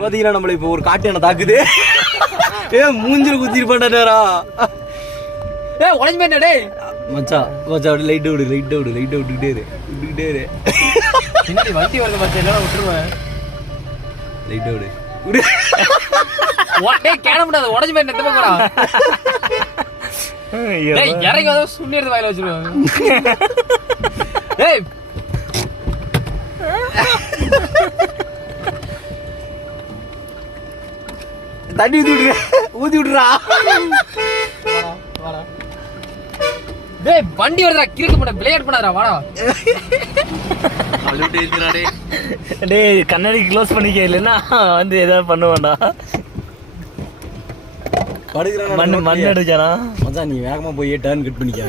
பாத்தீங்கன்னா நம்மள இப்ப ஒரு காட்டு என்ன தாக்குது. மூஞ்சில குத்திருப்பாண்டா. உடஞ்சு போயிட்டா டேய் மச்சான் அப்படியே லைட் விட்டுக்கிட்டே இரு. பின்னாடி வண்டி வருது மச்சான், இல்லைன்னா விட்டுருவேன். லைட் விடு. டேய் கேட முடியாது, உடஞ்சு போயிட்டா இந்த பக்கம்டா. டேய் இறங்கி வந்து சுண்ணி எடுத்து வாயில வச்சிருவாங்க. டேய் தண்ணி ஊத்தி விடுறா. டேய் வண்டி வருதுடா, கிறுக்கு பண்ண விளையாட் பண்ணாதடா, வாடா. டேய் கண்ணாடி க்ளோஸ் பண்ணிக்க, இல்லைன்னா வந்து ஏதாவது பண்ணுவான்டா. மண் அடிச்சானா மச்சான், நீ வேகமா போய் டர்ன் கட் பண்ணிக்க.